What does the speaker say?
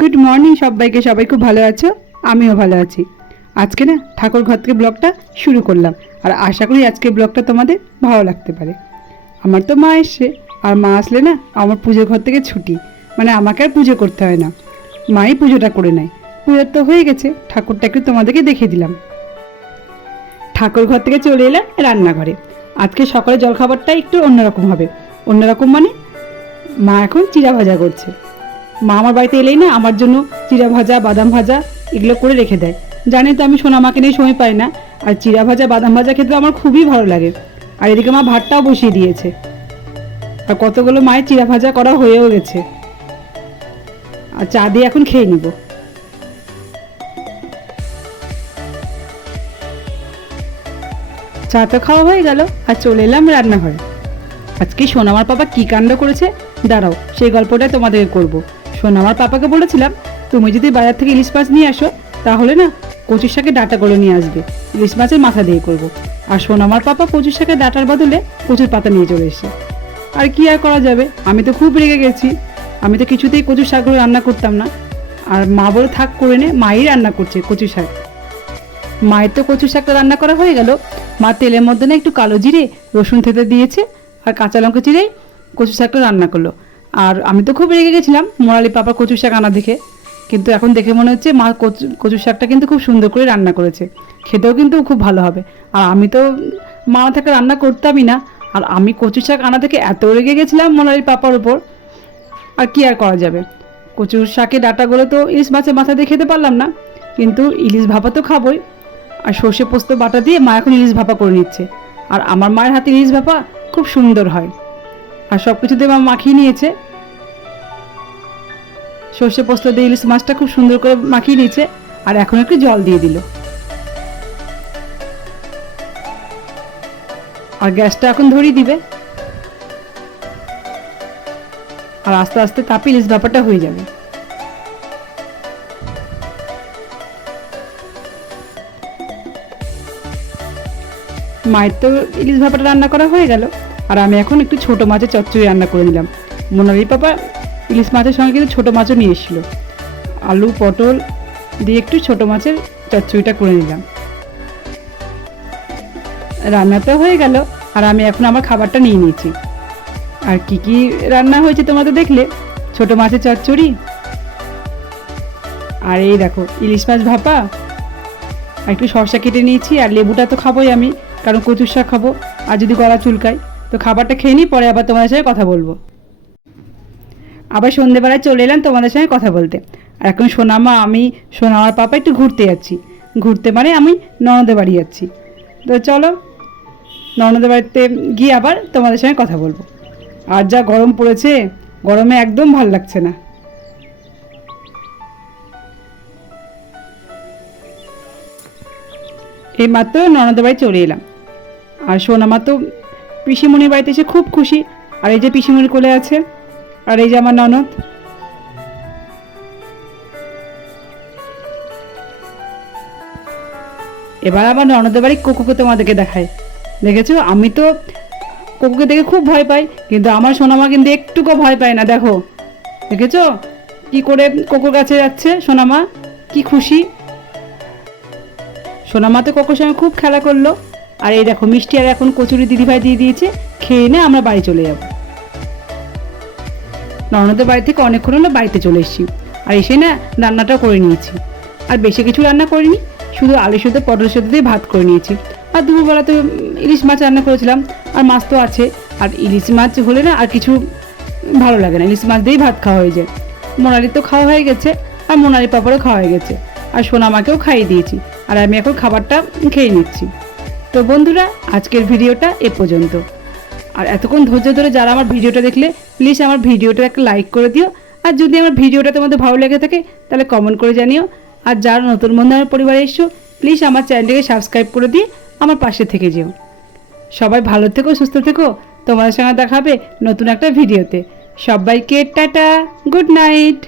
Good morning সবাইকে, সবাই খুব ভালো আছো? আমিও ভালো আছি। আজকে না ঠাকুর ঘর থেকে ব্লগটা শুরু করলাম, আর আশা করি আজকের ব্লগটা তোমাদের ভালো লাগতে পারে। আমার তো মা এসছে, আর মা আসলে না আমার পুজোর ঘর থেকে ছুটি, মানে আমাকে আর পুজো করতে হয় না, মাই পুজোটা করে নেয়। পুজোর তো হয়ে গেছে, ঠাকুরটা একটু তোমাদেরকে দেখিয়ে দিলাম। ঠাকুর ঘর থেকে চলে এলাম রান্নাঘরে। আজকে সকালে জলখাবারটা একটু অন্যরকম হবে। অন্যরকম মানে মা এখন চিড়া ভাজা করছে। মা আমার বাড়িতে এলেই না আমার জন্য চিড়া ভাজা, বাদাম ভাজা এগুলো করে রেখে দেয়। জানি তো আমি সোনামাকে নিয়ে সময় পাই না, আর চিড়া ভাজা, বাদাম ভাজা খেতে আমার খুবই ভালো লাগে। আর এদিকে মা ভাতটাও বসিয়ে দিয়েছে, আর কতগুলো মায়ের চিড়া ভাজা করা হয়েও গেছে। আর চা দিয়ে এখন খেয়ে নিব। চা তো খাওয়া হয়ে গেল, আর চলে এলাম রান্নাঘরে। আজকে সোনামার পাপা কী কাণ্ড করেছে দাঁড়াও, সেই গল্পটাই তোমাদেরকে করব। সোনামার পাপাকে বলেছিলাম, তুমি যদি বাজার থেকে ইলিশ মাছ নিয়ে আসো তাহলে না কচুর শাকের ডাঁটা করে নিয়ে আসবে, ইলিশ মাছের মাথা দিয়ে করব। আর সোনামার পাপা কচুর শাকের ডাঁটার বদলে কচুর পাতা নিয়ে চলে এসেছে। আর কি আর করা যাবে, আমি তো খুব রেগে গেছি। আমি তো কিছুতেই কচুর শাকগুলো রান্না করতাম না, আর মা বলে থাক করে নে, মাই রান্না করছে কচুর শাক। মায়ের তো কচুর শাকটা রান্না করা হয়ে গেল। মা তেলের মধ্যে না একটু কালো জিরে, রসুন থেতে দিয়েছে, আর কাঁচা লঙ্কা চিরে কচু শাকটা রান্না করলো। আর আমি তো খুব রেগে গেছিলাম মোরালি পাপা কচু শাক আনা দেখে, কিন্তু এখন দেখে মনে হচ্ছে মা কচু শাকটা কিন্তু খুব সুন্দর করে রান্না করেছে, খেতেও কিন্তু খুব ভালো হবে। আর আমি তো মা থেকে রান্না করতামই না, আর আমি কচু শাক আনা থেকে এত রেগে গেছিলাম মোরালি পাপার ওপর। আর কি আর করা যাবে, কচুর শাকের ডাঁটাগুলো তো ইলিশ মাছের মাথা দিয়ে খেতে পারলাম না, কিন্তু ইলিশ ভাপা তো খাবোই। আর সর্ষে পোস্ত বাটা দিয়ে মা এখন ইলিশ ভাপা করে নিচ্ছে। আর আমার মায়ের হাতে ইলিশ ভাপা খুব সুন্দর হয়। আর সব কিছু দিয়ে মা মাখিয়ে নিয়েছে, সর্ষে পোস্ত দিয়ে ইলিশ মাছটা খুব সুন্দর করে মাখিয়ে নিয়েছে। আর এখন একটু জল দিয়ে দিল, আর গ্যাসটা এখন ধরিয়ে দিবে। আর আস্তে আস্তে তাপে ইলিশ ভাপাটা হয়ে যাবে। মায়ের তো ইলিশ ভাপাটা রান্না করা হয়ে গেল, আর আমি এখন একটু ছোটো মাছের চচ্চড়ি রান্না করে নিলাম। মোনালি পাপা ইলিশ মাছের সঙ্গে কিন্তু ছোটো মাছও নিয়ে এসেছিলো। আলু পটল দিয়ে একটু ছোটো মাছের চচ্চড়িটা করে নিলাম। রান্না তো হয়ে গেল, আর আমি এখন আমার খাবারটা নিয়ে নিয়েছি। আর কি কি রান্না হয়েছে তোমরা তো দেখলে, ছোটো মাছের চচ্চড়ি, আর এই দেখো ইলিশ মাছ ভাপা, আর একটু শসা কেটে নিয়েছি। আর লেবুটা তো খাবোই আমি, কারণ কচুর শাক খাবো, আর যদি গলা চুলকায়। তো খাবারটা খেয়ে নিই, পরে আবার তোমাদের সঙ্গে কথা বলবো। আবার সন্ধেবেলায় চলে এলাম তোমাদের সঙ্গে কথা বলতে। আর এখন সোনামা, আমি, সোনামার পাপা একটু ঘুরতে যাচ্ছি। ঘুরতে মানে আমি ননদের বাড়ি যাচ্ছি। তো চলো ননদের বাড়িতে গিয়ে আবার তোমাদের সঙ্গে কথা বলবো। আর যা গরম পড়েছে, গরমে একদম ভাল লাগছে না। এই মাত্র ননদের বাড়ি চলে এলাম। আর সোনামা তো পিসিমণির বাড়িতে এসে খুব খুশি। আর এই যে পিসিমণি কোলে আছে, আর এই যে আমার ননদ। এবার আমার ননদের বাড়ি কোকুকে তোমাদেরকে দেখায়। দেখেছো, আমি তো কোকুকে দেখে খুব ভয় পাই, কিন্তু আমার সোনামা কিন্তু একটুকু ভয় পায় না। দেখো দেখেছো কি করে কোকুর কাছে যাচ্ছে সোনামা, কি খুশি। সোনামা তো কোকুর সঙ্গে খুব খেলা করলো। আর এই দেখো মিষ্টি আর এখন কচুরি দিদিভাই দিয়ে দিয়েছে, খেয়ে নে আমরা বাড়ি চলে যাব। ননদের বাড়ি থেকে অনেকক্ষণ হলো বাড়িতে চলে এসেছি। আর এসে না রান্নাটাও করে নিয়েছি। আর বেশি কিছু রান্না করিনি, শুধু আলু সেদ্ধ পটল সেদ্ধ দিয়ে ভাত করে নিয়েছি। আর দুপুরবেলা তো ইলিশ মাছ রান্না করেছিলাম, আর মাছ তো আছে। আর ইলিশ মাছ হলে না আর কিছু ভালো লাগে না, ইলিশ মাছ দিয়েই ভাত খাওয়া হয়ে যায়। মোনালির তো খাওয়া হয়ে গেছে, আর মোনালি পাপড়ও খাওয়া হয়ে গেছে, আর সোনামাকেও খাইয়ে দিয়েছি। আর আমি এখন খাবারটা খেয়ে নিচ্ছি। তো বন্ধুরা, আজকের ভিডিওটা এ পর্যন্ত। আর এতক্ষণ ধৈর্য ধরে যারা আমার ভিডিওটা দেখলে, প্লিজ আমার ভিডিওটা একটা লাইক করে দিও। আর যদি আমার ভিডিওটা তোমাদের ভালো লেগে থাকে তাহলে কমেন্ট করে জানিও। আর যারা নতুন বন্ধু আমার পরিবারে এসছো, প্লিজ আমার চ্যানেলটিকে সাবস্ক্রাইব করে দিয়ে আমার পাশে থেকে যেও। সবাই ভালো থেকো, সুস্থ থেকো। তোমাদের সঙ্গে দেখা হবে নতুন একটা ভিডিওতে। সবাইকে টাটা, গুড নাইট।